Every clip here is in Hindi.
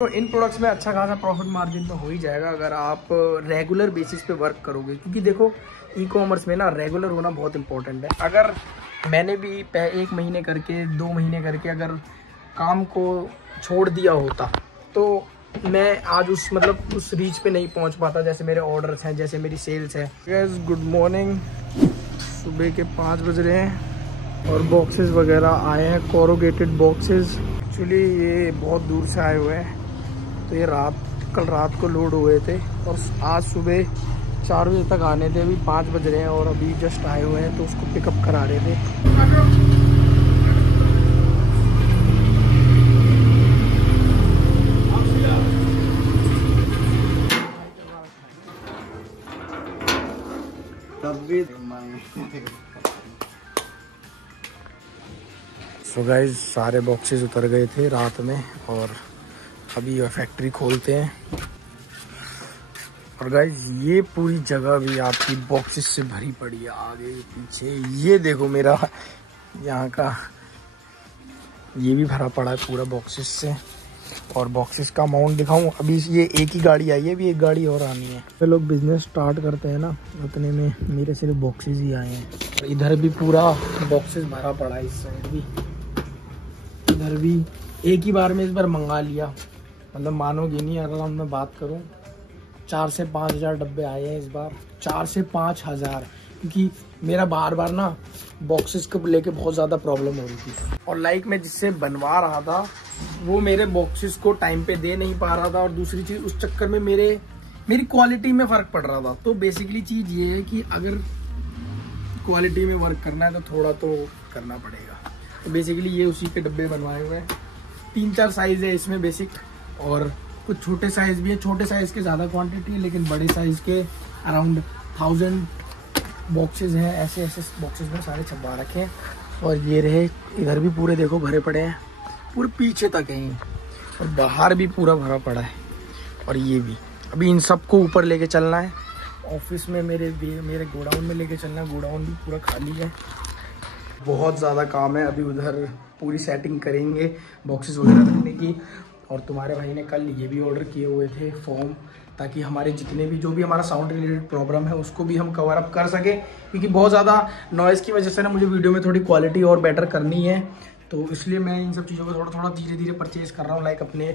तो इन प्रोडक्ट्स में अच्छा खासा प्रॉफिट मार्जिन तो हो ही जाएगा अगर आप रेगुलर बेसिस पे वर्क करोगे, क्योंकि देखो ई कॉमर्स में ना रेगुलर होना बहुत इंपॉर्टेंट है। अगर मैंने भी 1 महीने करके 2 महीने करके अगर काम को छोड़ दिया होता तो मैं आज उस रीच पे नहीं पहुंच पाता जैसे मेरे ऑर्डर्स हैं, जैसे मेरी सेल्स है। गाइस गुड मॉर्निंग, सुबह के 5 बज रहे हैं और बॉक्सेस वगैरह आए हैं, कोरोगेटेड बॉक्सेस। एक्चुअली ये बहुत दूर से आए हुए हैं, तो ये कल रात को लोड हुए थे और आज सुबह 4 बजे तक आने थे। अभी 5 बज रहे हैं और अभी जस्ट आए हुए हैं, तो उसको पिकअप करा रहे थे। सो गाइस सारे बॉक्सेस उतर गए थे रात में और अभी फैक्ट्री खोलते हैं। और गाइस ये पूरी जगह भी आपकी बॉक्सेस से भरी पड़ी है, आगे पीछे। ये देखो मेरा यहाँ का ये भी भरा पड़ा है पूरा बॉक्सेस से। और बॉक्सेस का अमाउंट दिखाऊं, अभी ये एक ही गाड़ी आई है, अभी एक गाड़ी और आनी है। तो लोग बिजनेस स्टार्ट करते हैं ना, उतने में मेरे सिर्फ बॉक्सेस ही आए हैं। और इधर भी पूरा बॉक्सेस भरा पड़ा है, इस साइड भी, इधर भी। एक ही बार में इस बार मंगा लिया, मतलब मानोगे नहीं, अगर मैं बात करूं 4 से 5 हज़ार डब्बे आए हैं इस बार। 4 से 5 हज़ार, क्योंकि मेरा बार बार ना बॉक्सेस को लेके बहुत ज़्यादा प्रॉब्लम हो रही थी। और लाइक मैं जिससे बनवा रहा था वो मेरे बॉक्सेस को टाइम पे दे नहीं पा रहा था, और दूसरी चीज़ उस चक्कर में मेरी क्वालिटी में फ़र्क पड़ रहा था। तो बेसिकली चीज़ ये है कि अगर क्वालिटी में वर्क करना है तो थोड़ा तो करना पड़ेगा। तो बेसिकली ये उसी के डब्बे बनवाए हुए हैं। 3-4 साइज़ है इसमें बेसिक, और कुछ छोटे साइज़ भी है। छोटे साइज़ के ज़्यादा क्वांटिटी है, लेकिन बड़े साइज़ के अराउंड 1000 बॉक्सेस हैं। ऐसे बॉक्सेस में सारे छपवा रखे हैं। और ये रहे, इधर भी पूरे देखो भरे पड़े हैं, पूरे पीछे तक हैं, और बाहर भी पूरा भरा पड़ा है। और ये भी अभी इन सबको ऊपर लेके चलना है, ऑफिस में मेरे गोडाउन में लेके चलना है। गोडाउन भी पूरा खाली है, बहुत ज़्यादा काम है। अभी उधर पूरी सेटिंग करेंगे बॉक्सेस वगैरह रखने की। और तुम्हारे भाई ने कल ये भी ऑर्डर किए हुए थे फॉर्म, ताकि हमारे जितने भी जो भी हमारा साउंड रिलेटेड प्रॉब्लम है उसको भी हम कवर अप कर सके, क्योंकि बहुत ज़्यादा नॉइज़ की वजह से ना मुझे वीडियो में थोड़ी क्वालिटी और बेटर करनी है। तो इसलिए मैं इन सब चीज़ों को थोड़ा थोड़ा धीरे धीरे परचेज़ कर रहा हूँ, लाइक अपने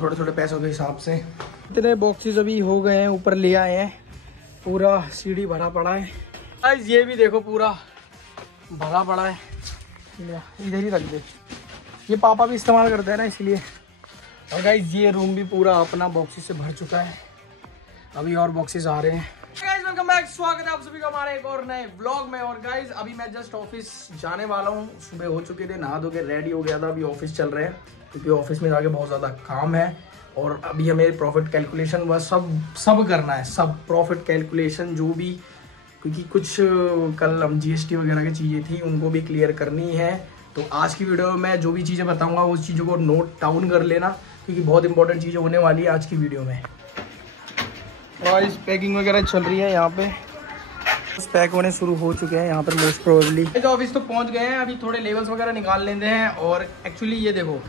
थोड़े थोड़े पैसों के हिसाब से। इतने बॉक्सेस अभी हो गए हैं, ऊपर ले आए हैं, पूरा सीढ़ी भरा पड़ा है। गाइस ये भी देखो पूरा भरा पड़ा है, इधर ही रख दे, ये पापा भी इस्तेमाल करते हैं ना इसलिए। और गाइस ये रूम भी पूरा अपना बॉक्सेस से भर चुका है, अभी और बॉक्सेस आ रहे हैं। गाइस वेलकम बैक, स्वागत है आप सभी का हमारे एक और नए व्लॉग में। और गाइस अभी मैं जस्ट ऑफिस जाने वाला हूँ। सुबह हो चुके थे, नहा धो के रेडी हो गया था, अभी ऑफिस चल रहे हैं, क्योंकि ऑफिस में जाके बहुत ज़्यादा काम है। और अभी हमें प्रॉफिट कैलकुलेशन व सब करना है, सब प्रॉफिट कैलकुलेशन जो भी, क्योंकि कुछ कल हम GST वगैरह की चीज़ें थी उनको भी क्लियर करनी है। तो आज की वीडियो में मैं जो भी चीज़ें बताऊंगा उस चीज़ों को नोट डाउन कर लेना, क्योंकि बहुत इंपॉर्टेंट चीज़ें होने वाली है आज की वीडियो में। और इस पैकिंग वगैरह चल रही है यहाँ पे, पैक होने शुरू हो चुके हैं यहाँ पर मोस्ट प्रोबेबली। ऑफिस तो पहुँच गए हैं, अभी थोड़े लेवल्स वगैरह निकाल लेते हैं। और एक्चुअली ये देखो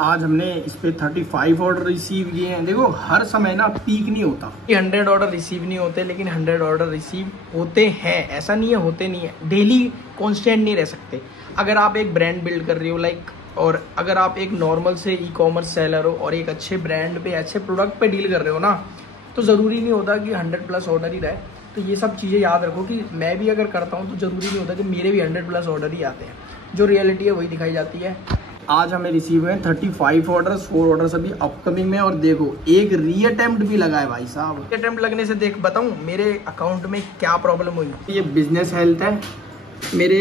आज हमने इस पे 35 ऑर्डर रिसीव किए हैं। देखो हर समय ना पीक नहीं होता, 100 ऑर्डर रिसीव नहीं होते, लेकिन 100 ऑर्डर रिसीव होते हैं। ऐसा नहीं है होते नहीं है, डेली कॉन्स्टेंट नहीं रह सकते। अगर आप एक ब्रांड बिल्ड कर रही हो लाइक, और अगर आप एक नॉर्मल से ई कॉमर्स सेलर हो और एक अच्छे ब्रांड पे अच्छे प्रोडक्ट पे डील कर रहे हो ना, तो ज़रूरी नहीं होता कि 100+ ऑर्डर ही रहे। तो ये सब चीज़ें याद रखो कि मैं भी अगर करता हूँ तो ज़रूरी नहीं होता कि मेरे भी 100+ ऑर्डर ही आते हैं। जो रियलिटी है वही दिखाई जाती है। आज हमें रिसीव हुए 35 ऑर्डर्स, 4 ऑर्डर्स अभी अपकमिंग में। और देखो एक री-अटेम्प्ट भी लगा है भाई साहब। री-अटेम्प्ट लगने से देख बताऊँ मेरे अकाउंट में क्या प्रॉब्लम हुई। ये बिजनेस हेल्थ है, मेरे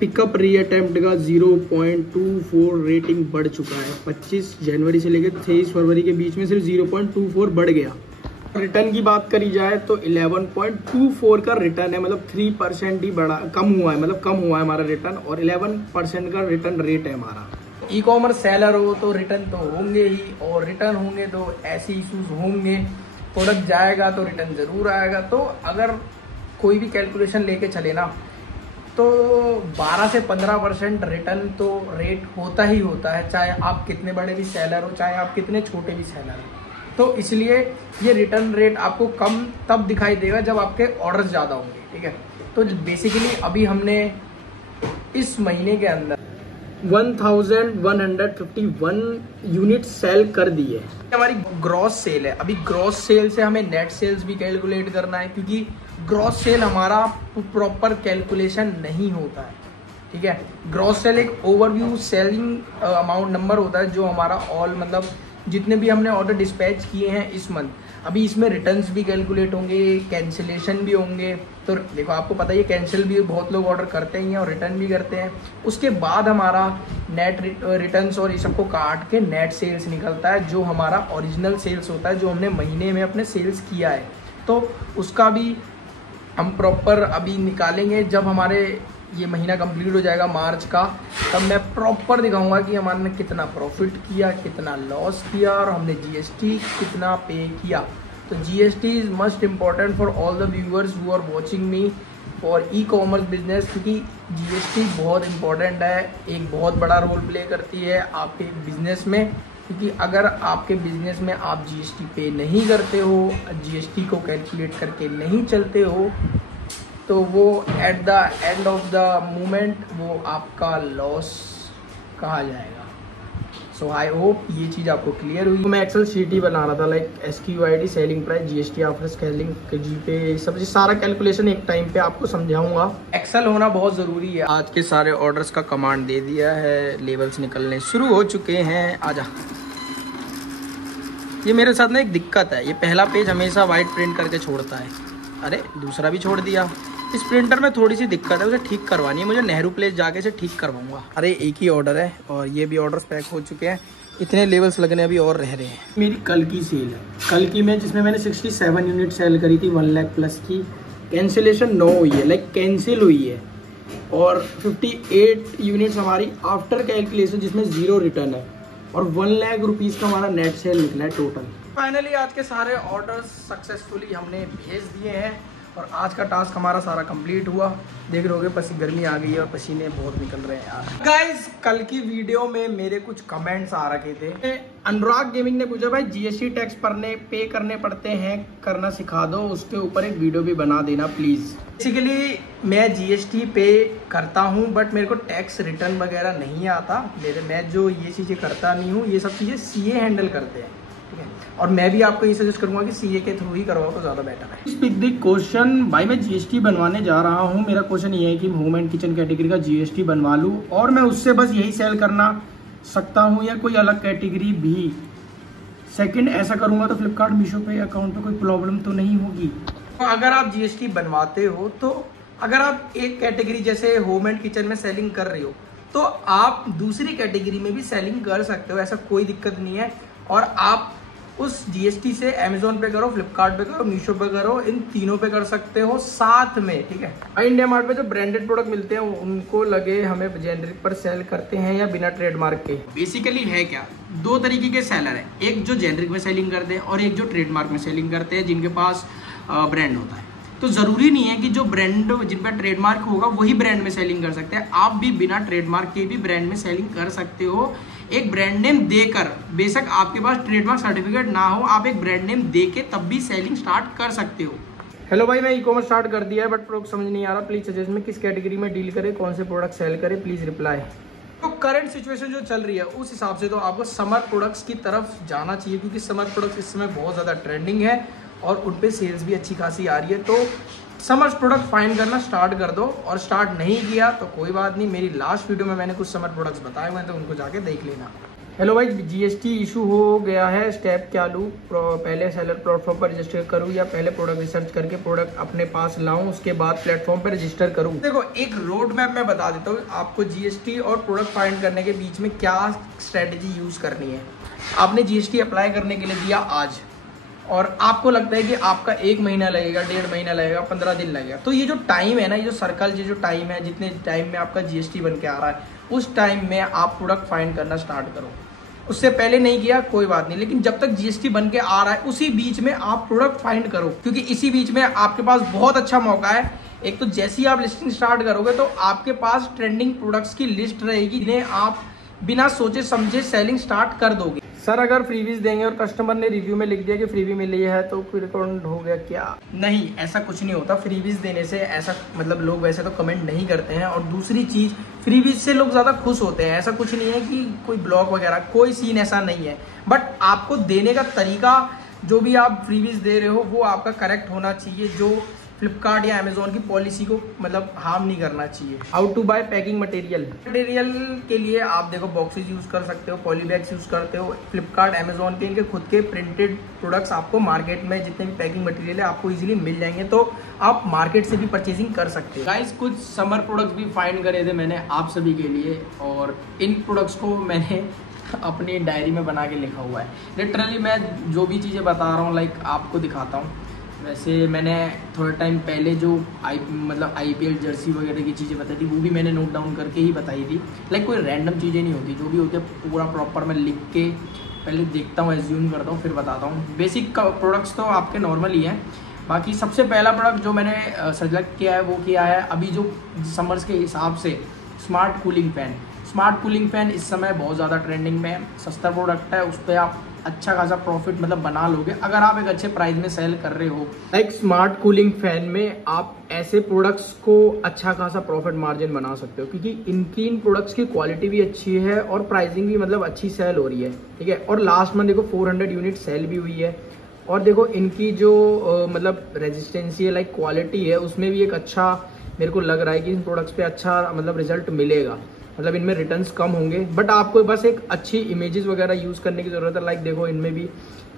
पिकअप री-अटेम्प्ट का 0.24 रेटिंग बढ़ चुका है। 25 जनवरी से लेकर 23 फरवरी के बीच में सिर्फ 0.24 बढ़ गया। रिटर्न की बात करी जाए तो 11.24 का रिटर्न है, मतलब 3% ही कम हुआ है, मतलब कम हुआ है हमारा रिटर्न। और 11% का रिटर्न रेट है हमारा। ई कॉमर्स सेलर हो तो रिटर्न तो होंगे ही, और रिटर्न होंगे तो ऐसे इशूज होंगे। प्रोडक्ट जाएगा तो रिटर्न ज़रूर आएगा। तो अगर कोई भी कैलकुलेशन लेके चले ना, तो 12 से 15% रिटर्न तो रेट होता ही होता है, चाहे आप कितने बड़े भी सेलर हो, चाहे आप कितने छोटे भी सेलर हो। तो इसलिए ये रिटर्न रेट आपको कम तब दिखाई देगा जब आपके ऑर्डर्स ज़्यादा होंगे, ठीक है। तो बेसिकली अभी हमने इस महीने के अंदर 1151 यूनिट सेल कर दी है। हमारी ग्रॉस सेल है। अभी ग्रॉस सेल से हमें नेट सेल्स भी कैलकुलेट करना है, क्योंकि ग्रॉस सेल हमारा प्रॉपर कैलकुलेशन नहीं होता है, ठीक है। ग्रॉस सेल एक ओवरव्यू सेलिंग अमाउंट नंबर होता है, जो हमारा ऑल मतलब जितने भी हमने ऑर्डर डिस्पैच किए हैं इस मंथ, अभी इसमें रिटर्न्स भी कैलकुलेट होंगे, कैंसिलेशन भी होंगे। तो देखो आपको पता है कैंसिल भी बहुत लोग ऑर्डर करते ही हैं और रिटर्न भी करते हैं। उसके बाद हमारा नेट रिटर्न्स और ये सबको काट के नेट सेल्स निकलता है, जो हमारा ओरिजिनल सेल्स होता है, जो हमने महीने में अपने सेल्स किया है। तो उसका भी हम प्रॉपर अभी निकालेंगे। जब हमारे ये महीना कंप्लीट हो जाएगा मार्च का, तब मैं प्रॉपर दिखाऊंगा कि हमारे कितना प्रॉफिट किया, कितना लॉस किया और हमने जीएसटी कितना पे किया। तो GST is must important for all the viewers who are watching me for e commerce business, क्योंकि जीएसटी बहुत इम्पॉर्टेंट है, एक बहुत बड़ा रोल प्ले करती है आपके बिजनेस में। क्योंकि अगर आपके बिजनेस में आप जीएसटी पे नहीं करते हो, जीएसटी को कैलकुलेट करके नहीं चलते हो, तो वो at the end of the moment वो आपका लॉस कहा जाएगा। सो आई होप ये चीज़ आपको क्लियर हुई। तो मैं एक्सेल शीट ही बना रहा था, like SQID, selling price, GST after selling, GPay, सब सारा कैलकुलेशन एक टाइम पे आपको समझाऊंगा। एक्सेल होना बहुत ज़रूरी है। आज के सारे ऑर्डर्स का कमांड दे दिया है, लेबल्स निकलने शुरू हो चुके हैं। आजा, ये मेरे साथ ना एक दिक्कत है, ये पहला पेज हमेशा वाइट प्रिंट करके छोड़ता है। अरे दूसरा भी छोड़ दिया। इस प्रिंटर में थोड़ी सी दिक्कत है, उसे ठीक करवानी है मुझे। नेहरू प्लेस जाके से ठीक करवाऊंगा। अरे एक ही ऑर्डर है और ये भी ऑर्डर्स पैक हो चुके हैं, इतने लेवल्स लगने अभी और रह रहे हैं। मेरी कल की सेल है, कल की में जिसमें मैंने 67 यूनिट सेल करी थी 1 लाख प्लस की। कैंसिलेशन 9 हुई है, लाइक कैंसिल हुई है, और 58 यूनिट्स हमारी आफ्टर कैलकुलेशन जिसमें 0 रिटर्न है, और 1 लाख रुपीज़ का हमारा नेट सेल निकला है टोटल। फाइनली आज के सारे ऑर्डर्स सक्सेसफुली हमने भेज दिए हैं और आज का टास्क हमारा सारा कंप्लीट हुआ। देख रहे होगे गर्मी आ गई है और पसीने बहुत निकल रहे हैं यार। गाइस, कल की वीडियो में मेरे कुछ कमेंट्स आ रखे थे। अनुराग गेमिंग ने पूछा, भाई जीएसटी टैक्स पे करने पड़ते हैं, करना सिखा दो, उसके ऊपर एक वीडियो भी बना देना प्लीज। बेसिकली मैं जीएसटी पे करता हूँ, बट मेरे को टैक्स रिटर्न वगैरह नहीं आता। मैं जो ये चीज़ें करता नहीं हूँ, ये सब चीज़ें सीए हैंडल करते हैं, ठीक है। और मैं भी आपको ये सजेस्ट करूंगा कि सीए के थ्रू ही करवाओ तो ज़्यादा बेटर है। बिग क्वेश्चन, भाई मैं जीएसटी बनवाने जा रहा हूँ। मेरा क्वेश्चन ये है कि होम एंड किचन कैटेगरी का जीएसटी बनवा लूँ और मैं उससे बस यही सेल करना सकता हूँ या कोई अलग कैटेगरी भी। सेकंड, ऐसा करूँगा तो फ्लिपकार्ट मीशो पे अकाउंट पे कोई प्रॉब्लम तो नहीं होगी? तो अगर आप जीएसटी बनवाते हो, तो अगर आप एक कैटेगरी जैसे होम एंड किचन में सेलिंग कर रहे हो, तो आप दूसरी कैटेगरी में भी सेलिंग कर सकते हो, ऐसा कोई दिक्कत नहीं है। और आप उस जीएसटी से अमेजोन पे करो, फ्लिपकार्ट पे करो, मीशो पे करो, इन तीनों पे कर सकते हो साथ में, ठीक है। इंडिया मार्ट पे जो ब्रांडेड प्रोडक्ट मिलते हैं उनको लगे हमें जेनरिक पर सेल करते हैं या बिना ट्रेडमार्क के। बेसिकली है क्या, 2 तरीके के सेलर है, एक जो जेनरिक में सेलिंग करते हैं और एक जो ट्रेडमार्क में सेलिंग करते हैं, जिनके पास ब्रांड होता है। तो ज़रूरी नहीं है कि जो ब्रांड जिन पर ट्रेडमार्क होगा वही ब्रांड में सेलिंग कर सकते हैं, आप भी बिना ट्रेडमार्क के भी ब्रांड में सेलिंग कर सकते हो। एक ब्रांड नेम देकर, बेशक आपके पास ट्रेडमार्क सर्टिफिकेट ना हो, आप एक ब्रांड नेम देके तब भी सेलिंग स्टार्ट कर सकते हो। हेलो भाई, मैं ई कॉमर्स स्टार्ट कर दिया है, बट प्रोडक्ट समझ नहीं आ रहा, प्लीज सजेस्ट में किस कैटेगरी में डील करें, कौन से प्रोडक्ट सेल करें, प्लीज रिप्लाई। तो करंट सिचुएशन जो चल रही है उस हिसाब से तो आपको समर प्रोडक्ट्स की तरफ जाना चाहिए, क्योंकि समर प्रोडक्ट्स इस समय बहुत ज़्यादा ट्रेंडिंग है और उन पे सेल्स भी अच्छी खासी आ रही है। तो समर प्रोडक्ट फाइंड करना स्टार्ट कर दो, और स्टार्ट नहीं किया तो कोई बात नहीं, मेरी लास्ट वीडियो में मैंने कुछ समर प्रोडक्ट्स बताए हुए हैं, तो उनको जाके देख लेना। हेलो भाई, जीएसटी इशू हो गया है, स्टेप क्या लूँ? पहले सेलर प्लेटफॉर्म पर रजिस्टर करूँ या पहले प्रोडक्ट रिसर्च करके प्रोडक्ट अपने पास लाऊं, उसके बाद प्लेटफॉर्म पर रजिस्टर करूँ? देखो, एक रोड मैप मैं बता देता हूँ आपको जीएसटी और प्रोडक्ट फाइंड करने के बीच में क्या स्ट्रेटेजी यूज़ करनी है। आपने जीएसटी अप्लाई करने के लिए दिया आज, और आपको लगता है कि आपका 1 महीना लगेगा, 1.5 महीना लगेगा, 15 दिन लगेगा, तो ये जो टाइम है ना, ये जो सर्कल, ये जो टाइम है, जितने टाइम में आपका जीएसटी बन के आ रहा है, उस टाइम में आप प्रोडक्ट फाइंड करना स्टार्ट करो। उससे पहले नहीं किया कोई बात नहीं, लेकिन जब तक जीएसटी बन के आ रहा है उसी बीच में आप प्रोडक्ट फाइंड करो, क्योंकि इसी बीच में आपके पास बहुत अच्छा मौका है। एक तो जैसे ही आप लिस्टिंग स्टार्ट करोगे तो आपके पास ट्रेंडिंग प्रोडक्ट्स की लिस्ट रहेगी, जिन्हें आप बिना सोचे समझे सेलिंग स्टार्ट कर दोगे। सर अगर फ्रीबीज देंगे और कस्टमर ने रिव्यू में लिख दिया कि फ्रीबी मिली है तो फिर कौन हो गया क्या? नहीं, ऐसा कुछ नहीं होता। फ्रीबीज देने से ऐसा मतलब लोग वैसे तो कमेंट नहीं करते हैं, और दूसरी चीज फ्रीबीज से लोग ज्यादा खुश होते हैं। ऐसा कुछ नहीं है कि कोई ब्लॉग वगैरह, कोई सीन ऐसा नहीं है। बट आपको देने का तरीका, जो भी आप फ्रीबीज दे रहे हो वो आपका करेक्ट होना चाहिए, जो फ्लिपकार्ट या अमेजोन की पॉलिसी को मतलब हार्म नहीं करना चाहिए। How to buy packing material के लिए आप देखो बॉक्सेस यूज कर सकते हो, पॉली बैग्स यूज करते हो। फ्लिपकार्ट अमेजोन के इनके खुद के प्रिंटेड प्रोडक्ट्स आपको मार्केट में जितने भी पैकिंग मटेरियल है आपको इजीली मिल जाएंगे, तो आप मार्केट से भी परचेजिंग कर सकते हो। गाइस कुछ समर प्रोडक्ट्स भी फाइंड करे थे मैंने आप सभी के लिए, और इन प्रोडक्ट्स को मैंने अपनी डायरी में बना के लिखा हुआ है। लिटरली मैं जो भी चीज़ें बता रहा हूँ लाइक आपको दिखाता हूँ। वैसे मैंने थोड़े टाइम पहले जो आईपीएल जर्सी वगैरह की चीज़ें बताई थी वो भी मैंने नोट डाउन करके ही बताई थी। लाइक कोई रैंडम चीज़ें नहीं होती, जो भी होती है पूरा प्रॉपर मैं लिख के पहले देखता हूँ, एज्यूम करता हूँ, फिर बताता हूँ। बेसिक प्रोडक्ट्स तो आपके नॉर्मल ही हैं। बाकी सबसे पहला प्रोडक्ट जो मैंने सेलेक्ट किया है वो किया है अभी जो समर्स के हिसाब से smart cooling fan. Smart cooling fan इस समय बहुत ज़्यादा ट्रेंडिंग में है, सस्ता प्रोडक्ट है, उस पर आप अच्छा खासा प्रॉफिट मतलब बना लोगे अगर आप एक अच्छे प्राइस में सेल कर रहे हो। लाइक स्मार्ट कूलिंग फैन में आप ऐसे प्रोडक्ट्स को अच्छा खासा प्रॉफिट मार्जिन बना सकते हो, क्योंकि इनकी इन प्रोडक्ट्स की क्वालिटी भी अच्छी है और प्राइसिंग भी मतलब अच्छी सेल हो रही है, ठीक है। और लास्ट में देखो 400 यूनिट सेल भी हुई है, और देखो इनकी जो मतलब रेजिस्टेंसी है, लाइक क्वालिटी है, उसमें भी एक अच्छा मेरे को लग रहा है कि इन प्रोडक्ट्स पे अच्छा मतलब रिजल्ट मिलेगा। मतलब इनमें रिटर्न्स कम होंगे, बट आपको बस एक अच्छी इमेजेस वगैरह यूज़ करने की ज़रूरत है। लाइक देखो इनमें भी,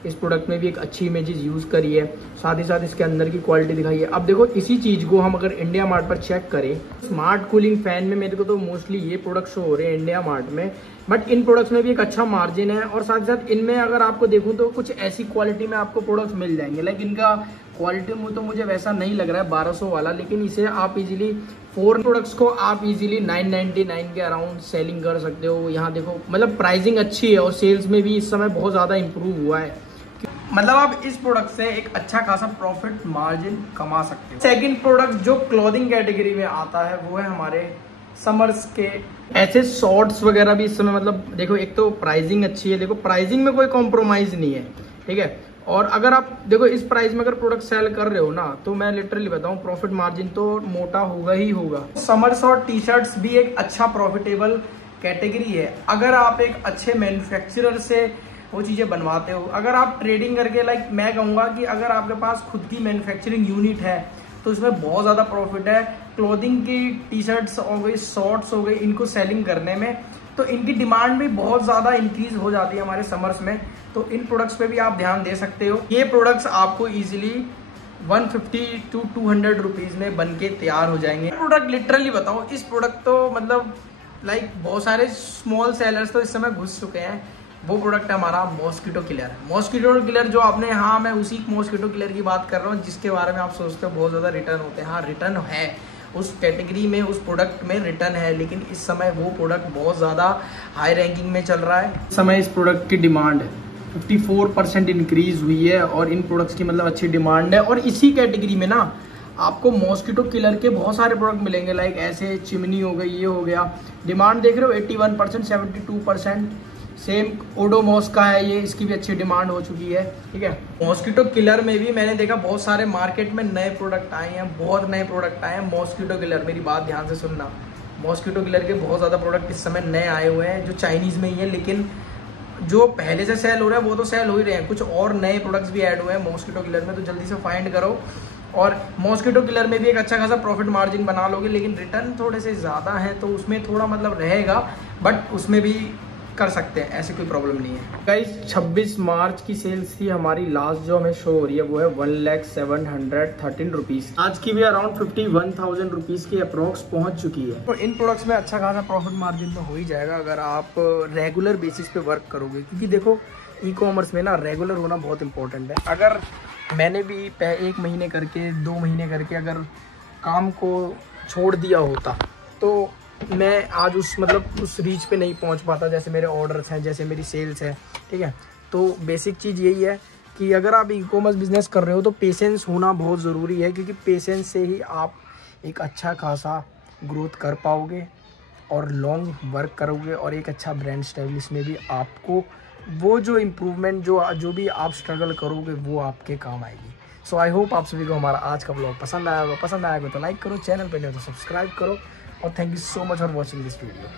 इस प्रोडक्ट में भी एक अच्छी इमेजेस यूज़ करी है, साथ ही साथ इसके अंदर की क्वालिटी दिखाई है। अब देखो इसी चीज़ को हम अगर इंडिया मार्ट पर चेक करें, स्मार्ट कूलिंग फैन में मेरे को तो मोस्टली ये प्रोडक्ट शो हो रहे हैं इंडिया मार्ट में, बट इन प्रोडक्ट्स में भी एक अच्छा मार्जिन है। और साथ ही साथ इनमें अगर आपको देखूँ तो कुछ ऐसी क्वालिटी में आपको प्रोडक्ट्स मिल जाएंगे। लाइक इनका क्वालिटी में तो मुझे वैसा नहीं लग रहा है 1200 वाला, लेकिन इसे आप इजीली 4 प्रोडक्ट्स को आप इजीली 999 के अराउंड सेलिंग कर सकते हो। यहाँ देखो मतलब प्राइसिंग अच्छी है और सेल्स में भी इस समय बहुत ज़्यादा इंप्रूव हुआ है। मतलब आप इस प्रोडक्ट से एक अच्छा खासा प्रॉफिट मार्जिन कमा सकते हो। सेकंड प्रोडक्ट जो क्लोथिंग कैटेगरी में आता है वो है हमारे समर्स के ऐसे शॉर्ट्स वगैरह भी इस समय मतलब देखो, एक तो प्राइसिंग अच्छी है, देखो प्राइसिंग में कोई कॉम्प्रोमाइज नहीं है, ठीक है। और अगर आप देखो इस प्राइस में अगर प्रोडक्ट सेल कर रहे हो ना, तो मैं लिटरली बताऊं प्रॉफिट मार्जिन तो मोटा होगा ही होगा। समर्स और टी शर्ट्स भी एक अच्छा प्रॉफिटेबल कैटेगरी है अगर आप एक अच्छे मैन्युफैक्चरर से वो चीज़ें बनवाते हो। अगर आप ट्रेडिंग करके, लाइक मैं कहूँगा कि अगर आपके पास खुद की मैन्युफैक्चरिंग यूनिट है तो इसमें बहुत ज़्यादा प्रॉफिट है। क्लोथिंग की टी शर्ट्स हो गई, शॉर्ट्स हो गई, इनको सेलिंग करने में तो इनकी डिमांड भी बहुत ज़्यादा इंक्रीज हो जाती है हमारे समर्स में, तो इन प्रोडक्ट्स पे भी आप ध्यान दे सकते हो। ये प्रोडक्ट्स आपको इजीली 150 to 200 रुपीज़ में बन के तैयार हो जाएंगे। प्रोडक्ट लिटरली बताओ, इस प्रोडक्ट तो मतलब लाइक बहुत सारे स्मॉल सेलर्स तो इस समय घुस चुके हैं। वो प्रोडक्ट है हमारा मॉस्किटो किलर। मॉस्किटो किलर जो आपने, हाँ मैं उसी मॉस्किटो किलर की बात कर रहा हूँ जिसके बारे में आप सोचते हो बहुत ज़्यादा रिटर्न होते हैं। हाँ रिटर्न है, उस कैटेगरी में उस प्रोडक्ट में रिटर्न है, लेकिन इस समय वो प्रोडक्ट बहुत ज़्यादा हाई रैंकिंग में चल रहा है। इस समय इस प्रोडक्ट की डिमांड 54% इंक्रीज हुई है और इन प्रोडक्ट्स की मतलब अच्छी डिमांड है। और इसी कैटेगरी में ना आपको मॉस्किटो किलर के बहुत सारे प्रोडक्ट मिलेंगे, लाइक ऐसे चिमनी हो गई, ये हो गया। डिमांड देख रहे हो 81%, 72%। सेम ओडोमॉस का है ये, इसकी भी अच्छी डिमांड हो चुकी है, ठीक है। मॉस्किटो किलर में भी मैंने देखा बहुत सारे मार्केट में नए प्रोडक्ट आए हैं, बहुत नए प्रोडक्ट आए हैं। मॉस्किटो किलर, मेरी बात ध्यान से सुनना, मॉस्किटो किलर के बहुत ज़्यादा प्रोडक्ट इस समय नए आए हुए हैं जो चाइनीज़ में ही है, लेकिन जो पहले से सेल हो रहा है वो तो सेल हो ही रहे हैं। कुछ और नए प्रोडक्ट्स भी ऐड हुए हैं मॉस्किटो किलर में, तो जल्दी से फाइंड करो। और मॉस्किटो किलर में भी एक अच्छा खासा प्रॉफिट मार्जिन बना लोगे, लेकिन रिटर्न थोड़े से ज़्यादा है तो उसमें थोड़ा मतलब रहेगा, बट उसमें भी कर सकते हैं, ऐसी कोई प्रॉब्लम नहीं है। गाइस 26 मार्च की सेल्स थी हमारी, लास्ट जो हमें शो हो रही है वो है 1,713 रुपीज़। आज की भी अराउंड 51,000 रुपीज़ की अप्रोक्स पहुंच चुकी है। तो इन प्रोडक्ट्स में अच्छा खासा प्रॉफिट मार्जिन तो हो ही जाएगा अगर आप रेगुलर बेसिस पे वर्क करोगे, क्योंकि देखो ई कॉमर्स में ना रेगुलर होना बहुत इंपॉर्टेंट है। अगर मैंने भी 1 महीने करके 2 महीने करके अगर काम को छोड़ दिया होता तो मैं आज उस उस रीच पे नहीं पहुंच पाता, जैसे मेरे ऑर्डर्स हैं, जैसे मेरी सेल्स है, ठीक है। तो बेसिक चीज़ यही है कि अगर आप ई कॉमर्स बिजनेस कर रहे हो तो पेशेंस होना बहुत ज़रूरी है, क्योंकि पेशेंस से ही आप एक अच्छा खासा ग्रोथ कर पाओगे और लॉन्ग वर्क करोगे, और एक अच्छा ब्रांड स्टैब्लिश में भी आपको वो जो इम्प्रूवमेंट जो भी आप स्ट्रगल करोगे वो आपके काम आएगी। सो आई होप आप सभी को हमारा आज का ब्लॉग पसंद आया होगा। तो लाइक करो, चैनल पे नहीं हो तो सब्सक्राइब करो, और thank you so much for watching this video.